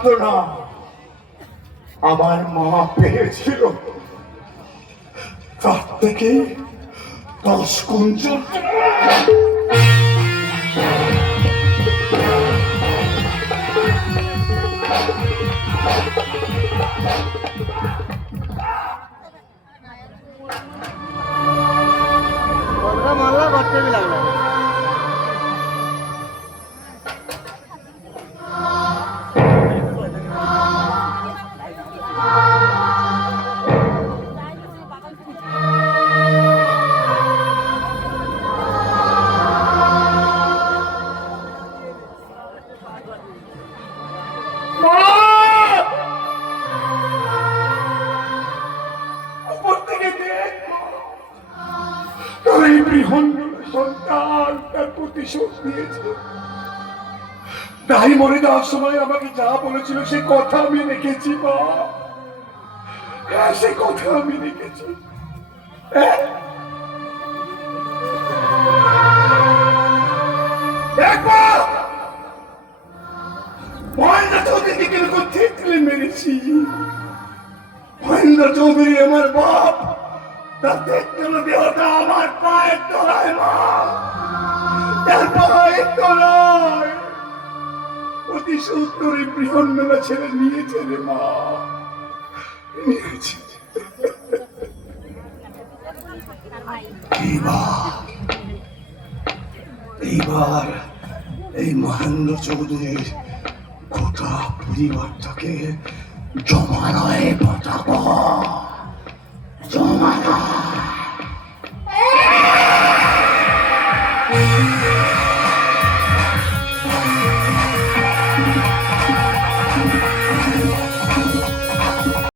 সান্ত্বনা আমার মা পেয়েছিল তার থেকে 10 গুণ मामला करते भी लगला সন্তান তার প্রতিশোধ নিয়েছে। তাই মরে যাওয়ার সময় আমাকে যা বলেছিল সে কথা আমি রেখেছি মা। সে কথা আমি রেখেছি। মহেন্দ্র চৌধুরীকে কিরকম থেতলে মেরেছি। মহেন্দ্র চৌধুরী আমার বাপ, তার থেতলে দেহটা আমার পায়ের তলায় মা, তার পায়ের তলায়। প্রতিশোধ করে বৃহন্নলা ছেলে নিয়েছে রে মা, নিয়েছে। এইবার এই মহেন্দ্র চৌধুরীর গোটা পরিবারটাকে জমানায় পাঠাবো, জমানায়।